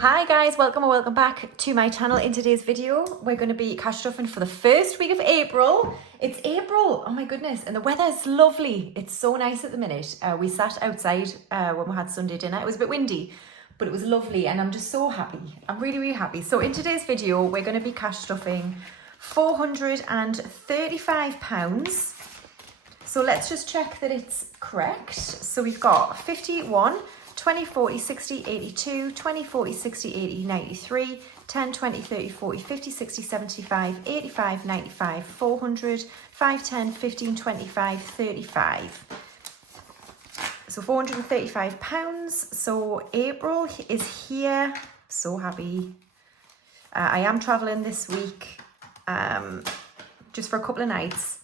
Hi guys, welcome or welcome back to my channel. In today's video, we're going to be cash stuffing for the first week of April. It's April, oh my goodness, and the weather is lovely. It's so nice at the minute. We sat outside when we had Sunday dinner. It was a bit windy, but it was lovely and I'm just so happy. I'm really happy. So in today's video, we're going to be cash stuffing £435. So let's just check that it's correct. So we've got 51, 20, 40, 60, 82, 20, 40, 60, 80, 93, 10, 20, 30, 40, 50, 60, 75, 85, 95, 400, 5, 10, 15, 25, 35. So £435. So April is here. So happy. I am travelling this week just for a couple of nights.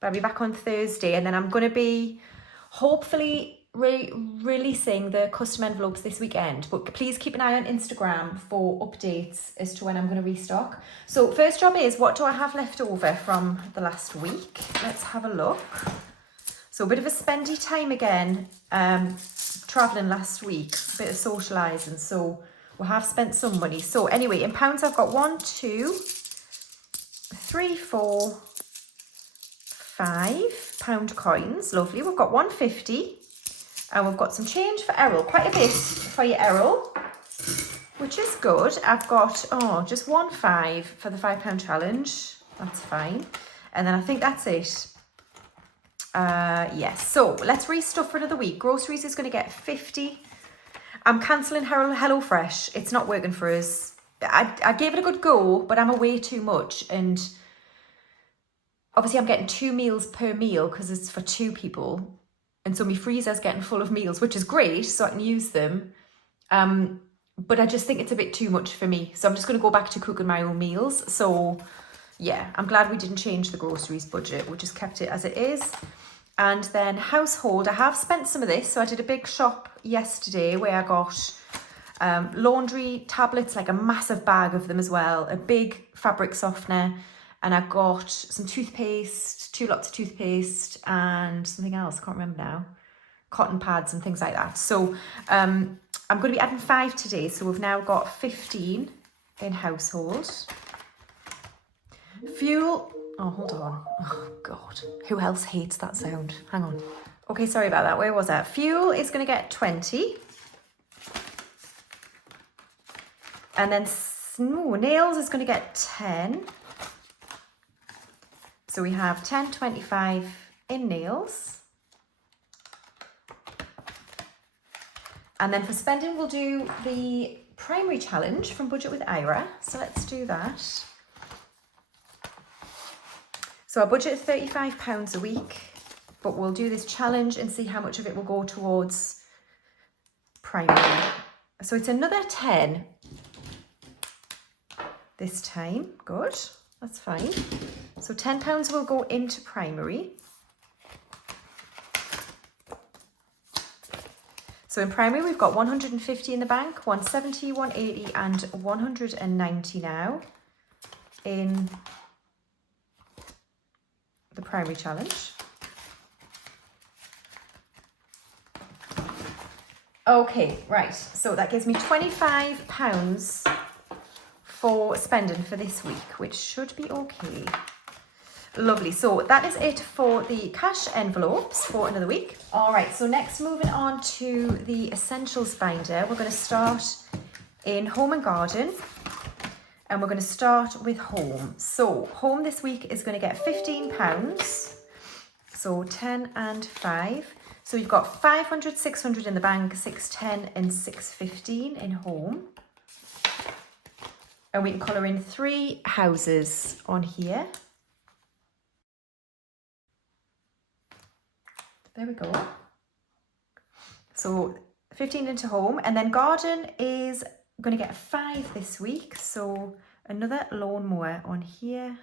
But I'll be back on Thursday and then I'm going to be hopefully releasing the custom envelopes this weekend, but please keep an eye on Instagram for updates as to when I'm going to restock. So first job is, what do I have left over from the last week? Let's have a look. So a bit of a spendy time again, travelling last week, a bit of socialising, so we have spent some money. So anyway, in pounds I've got 1, 2, 3, 4, 5 pound coins. Lovely. We've got 150. And we've got some change for Errol, quite a bit for your Errol, which is good. I've got, just 1 5 for the £5 challenge. That's fine. And then I think that's it. Yes, so let's restuff for another week. Groceries is going to get 50. I'm cancelling HelloFresh. It's not working for us. I gave it a good go, but I'm away too much. And obviously I'm getting 2 meals per meal because it's for 2 people. And so my freezer's getting full of meals, which is great, so I can use them. But I just think it's a bit too much for me. So I'm just going to go back to cooking my own meals. So yeah, I'm glad we didn't change the groceries budget. We just kept it as it is. And then household, I have spent some of this. So I did a big shop yesterday where I got laundry tablets, like a massive bag of them as well, a big fabric softener, and I got some toothpaste, 2 lots of toothpaste and something else, I can't remember now. Cotton pads and things like that. So I'm going to be adding 5 today. So we've now got 15 in household. Fuel, oh, hold on. Oh, God. Who else hates that sound? Hang on. Okay, sorry about that. Where was that? Fuel is going to get 20. And then nails is going to get 10. So we have 10, 25 in nails. And then for spending, we'll do the primary challenge from Budget with Ira. So let's do that. So our budget is £35 a week, but we'll do this challenge and see how much of it will go towards primary. So it's another 10 this time. Good, that's fine. So £10 will go into primary. So in primary, we've got 150 in the bank, 170, 180 and 190 now in the primary challenge. Okay, right. So that gives me £25 for spending for this week, which should be okay. Lovely. So that is it for the cash envelopes for another week. All right. So next, moving on to the essentials binder, we're going to start in home and garden, and we're going to start with home. So home this week is going to get £15. So 10 and 5. So you've got 500, 600 in the bank, 610 and 615 in home. And we can colour in 3 houses on here. There we go. So 15 into home, and then garden is going to get 5 this week. So another lawnmower on here.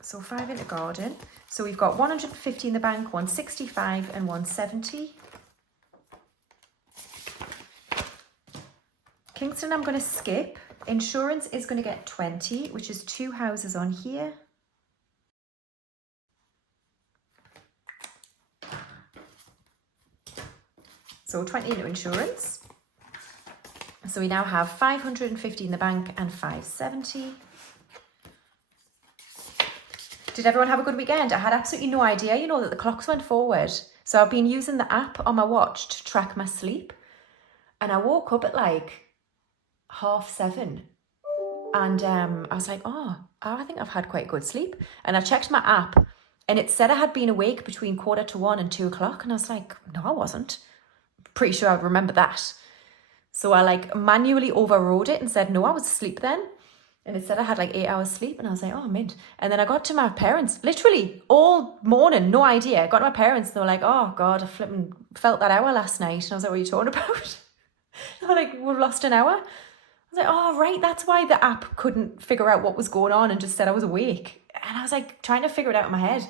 So 5 into garden. So we've got 150 in the bank, 165 and 170. Kingston I'm going to skip. Insurance is going to get 20, which is 2 houses on here. So 20 into insurance. So we now have 550 in the bank and 570. Did everyone have a good weekend? I had absolutely no idea, you know, that the clocks went forward. So I've been using the app on my watch to track my sleep. And I woke up at like 7:30. And I was like, oh, I think I've had quite good sleep. And I checked my app and it said I had been awake between 1:45 and 2 o'clock. And I was like, no, I wasn't. Pretty sure I remember that. So I like manually overrode it and said, no, I was asleep then. And it said I had like 8 hours sleep. And I was like, oh, mint. And then I got to my parents, literally all morning, no idea. I got to my parents and they were like, oh God, I flipping felt that hour last night. And I was like, what are you talking about? They were like, we've lost an hour. I was like, oh, right, that's why the app couldn't figure out what was going on and just said I was awake. And I was like trying to figure it out in my head.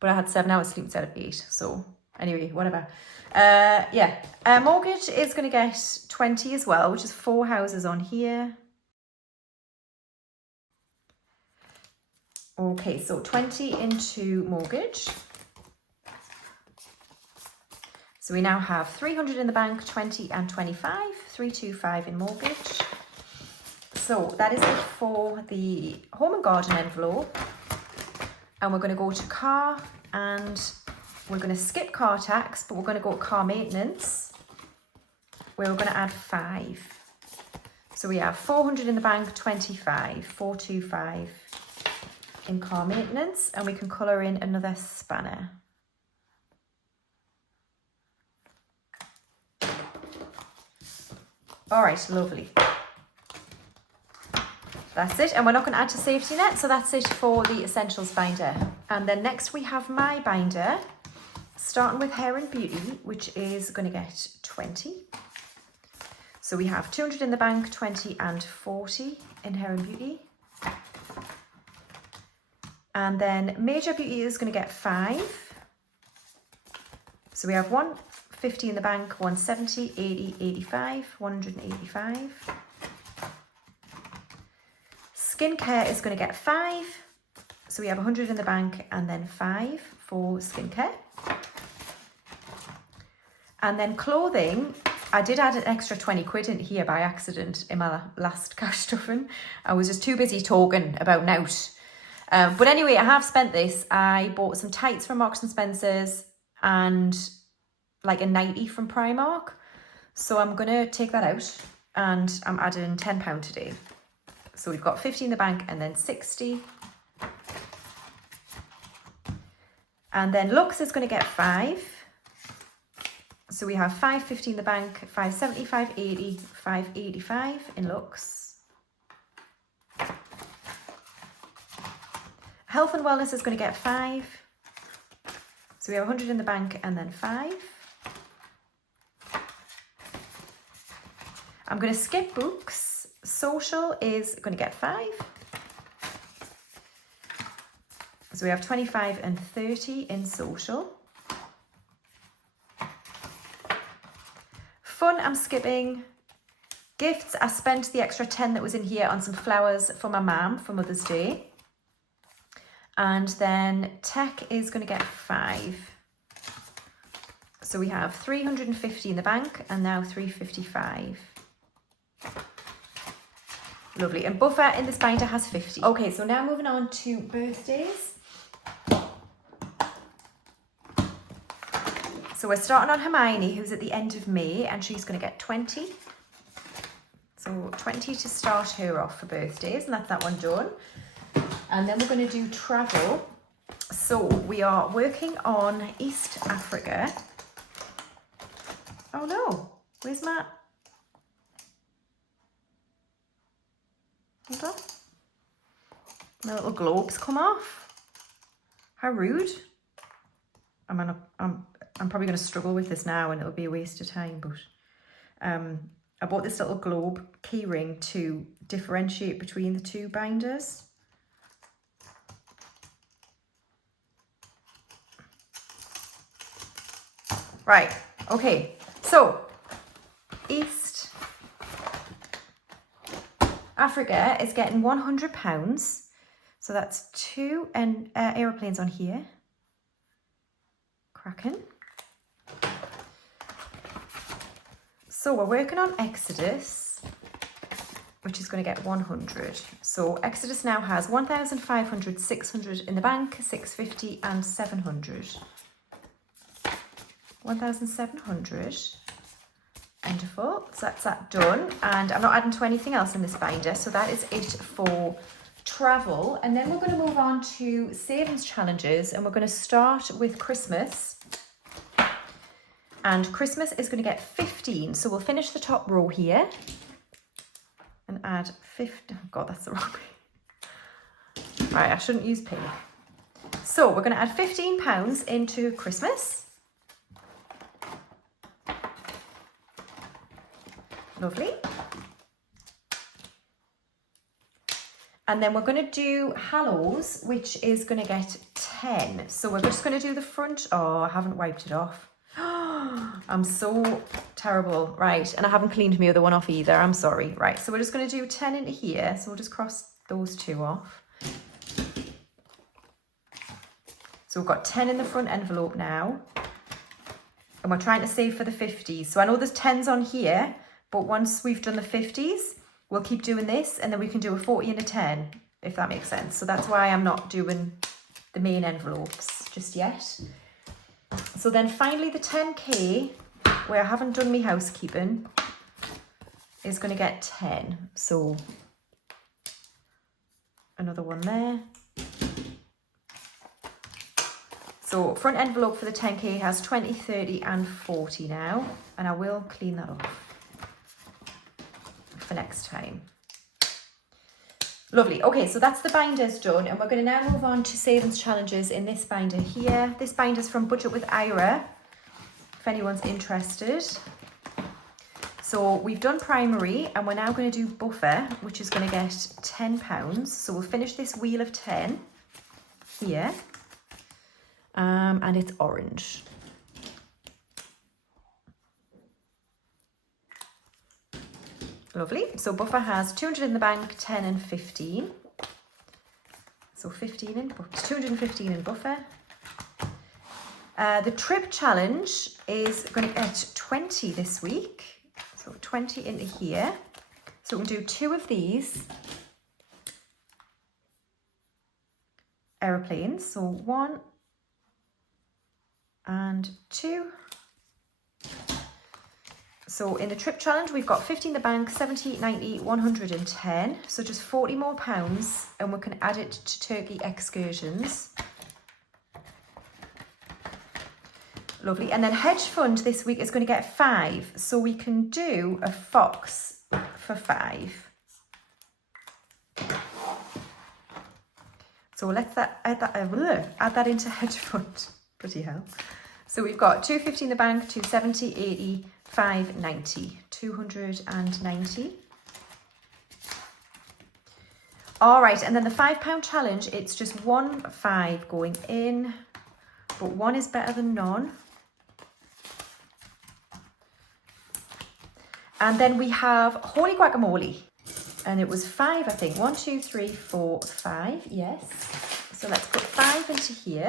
But I had 7 hours sleep instead of 8. So anyway, whatever. Mortgage is going to get 20 as well, which is 4 houses on here. Okay, so 20 into mortgage. So we now have 300 in the bank, 20 and 25, 325 in mortgage. So that is it for the home and garden envelope. And we're going to go to car and we're going to skip car tax, but we're going to go to car maintenance where we're going to add 5. So we have 400 in the bank, 25, 425 in car maintenance, and we can colour in another spanner. All right, lovely. That's it, and we're not going to add to safety net, so that's it for the essentials binder. And then next we have my binder, starting with hair and beauty, which is going to get 20. So we have 200 in the bank, 20 and 40 in hair and beauty. And then major beauty is going to get 5. So we have 150 in the bank, 170, 80, 85, 185. Skincare is going to get 5. So we have 100 in the bank and then 5 for skincare. And then clothing, I did add an extra 20 quid in here by accident in my last cash stuffing. I was just too busy talking about nout. But anyway, I have spent this. I bought some tights from Marks and Spencer's and like a nightie from Primark. So I'm going to take that out and I'm adding £10 today. So we've got 50 in the bank and then 60. And then Lux is going to get 5. So we have 550 in the bank, 570, 580, 585 in Lux. Health and Wellness is going to get 5. So we have 100 in the bank and then 5. I'm going to skip books. Social is going to get 5. So we have 25 and 30 in social. Fun, I'm skipping. Gifts, I spent the extra 10 that was in here on some flowers for my mum for Mother's Day. And then tech is going to get 5. So we have 350 in the bank and now 355. Lovely. And buffer in this binder has 50. Okay, so now moving on to birthdays. So we're starting on Hermione, who's at the end of May, and she's going to get 20. So 20 to start her off for birthdays, and that's that one done. And then we're going to do travel. So we are working on East Africa. Oh no, where's Matt? Hold on. My little globes come off. How rude. I'm probably going to struggle with this now and it'll be a waste of time, but I bought this little globe keyring to differentiate between the two binders. Right, okay, so East Africa is getting £100. So that's 2 aeroplanes on here. Cracking. So we're working on Exodus, which is going to get 100. So Exodus now has 1,500, 600 in the bank, 650 and 700. 1,700. Wonderful. So that's that done. And I'm not adding to anything else in this binder. So that is it for travel. And then we're going to move on to savings challenges. And we're going to start with Christmas. And Christmas is going to get 15. So we'll finish the top row here. And add 50. Oh God, that's the wrong way. Right, I shouldn't use pink. So we're going to add £15 into Christmas. Lovely. And then we're going to do Hallows, which is going to get 10. So we're just going to do the front. Oh, I haven't wiped it off. I'm so terrible. Right, and I haven't cleaned my other one off either. I'm sorry. Right, so we're just going to do 10 into here. So we'll just cross those two off. So we've got 10 in the front envelope now. And we're trying to save for the 50s. So I know there's 10s on here, but once we've done the 50s, we'll keep doing this and then we can do a 40 and a 10, if that makes sense. So that's why I'm not doing the main envelopes just yet. So then finally the 10k, where I haven't done my housekeeping, is going to get 10. So another one there. So front envelope for the 10k has 20, 30 and 40 now. And I will clean that off for next time. Lovely. Okay, so that's the binders done, and we're going to now move on to savings challenges in this binder here. This binder is from Budget with Ira, if anyone's interested. So we've done primary, and we're now going to do buffer, which is going to get £10. So we'll finish this wheel of 10 here, and it's orange. Lovely. So buffer has 200 in the bank, 10 and 15. So 15 in 215 in buffer. The trip challenge is going to get 20 this week. So 20 into here. So we'll do 2 of these aeroplanes. So 1 and 2. So in the trip challenge, we've got 50 in the bank, 70, 90, 110. So just 40 more pounds, and we can add it to Turkey excursions. Lovely. And then hedge fund this week is going to get 5. So we can do a fox for 5. So let's add that into hedge fund. Bloody hell. So we've got 250 in the bank, 270, 80, 590, 290. All right, and then the £5 challenge, it's just 1 5 going in, but 1 is better than none. And then we have Holy Guacamole, and it was 5, I think. 1, 2, 3, 4, 5, yes. So let's put 5 into here.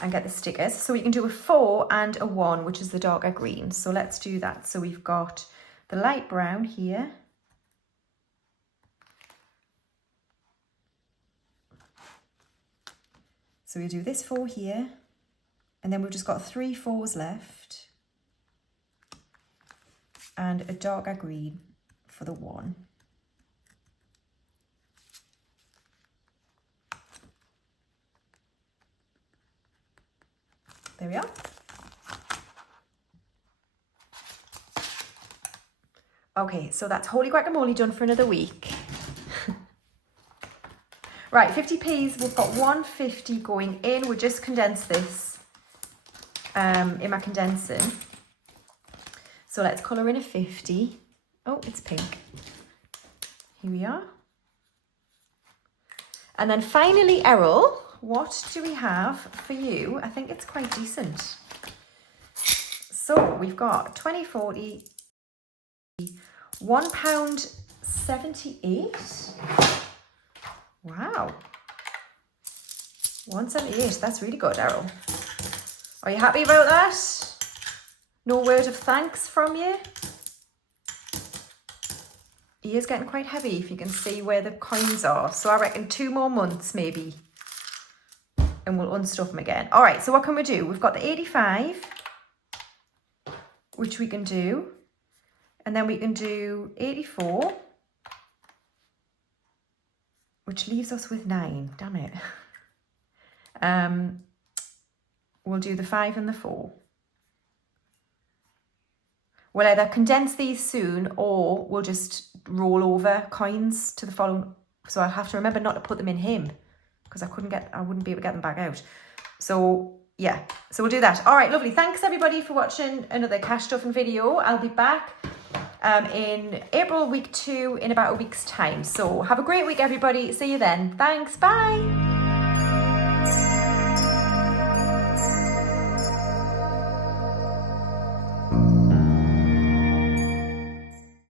And get the stickers. So we can do a 4 and a 1, which is the darker green. So let's do that. So we've got the light brown here. So we do this 4 here. And then we've just got 3 4s left. And a darker green for the 1. There we are. Okay, so that's Holy Guacamole done for another week. Right, 50p's, we've got 150 going in. We'll just condense this in my condensing. So let's colour in a 50. Oh, it's pink. Here we are. And then finally, Errol, what do we have for you? I think it's quite decent. So we've got 20, 40, £1.78. Wow. 178, that's really good, Errol. Are you happy about that? No word of thanks from you? He is getting quite heavy, if you can see where the coins are. So I reckon 2 more months maybe, and we'll unstuff them again. All right, so what can we do? We've got the 85, which we can do. And then we can do 84, which leaves us with 9. Damn it. We'll do the 5 and the 4. We'll either condense these soon, or we'll just roll over coins to the following. So I'll have to remember not to put them in him, because I wouldn't be able to get them back out. So yeah, so we'll do that. All right, lovely. Thanks everybody for watching another cash stuffing video. I'll be back in April week 2 in about a week's time. So have a great week, everybody. See you then. Thanks. Bye.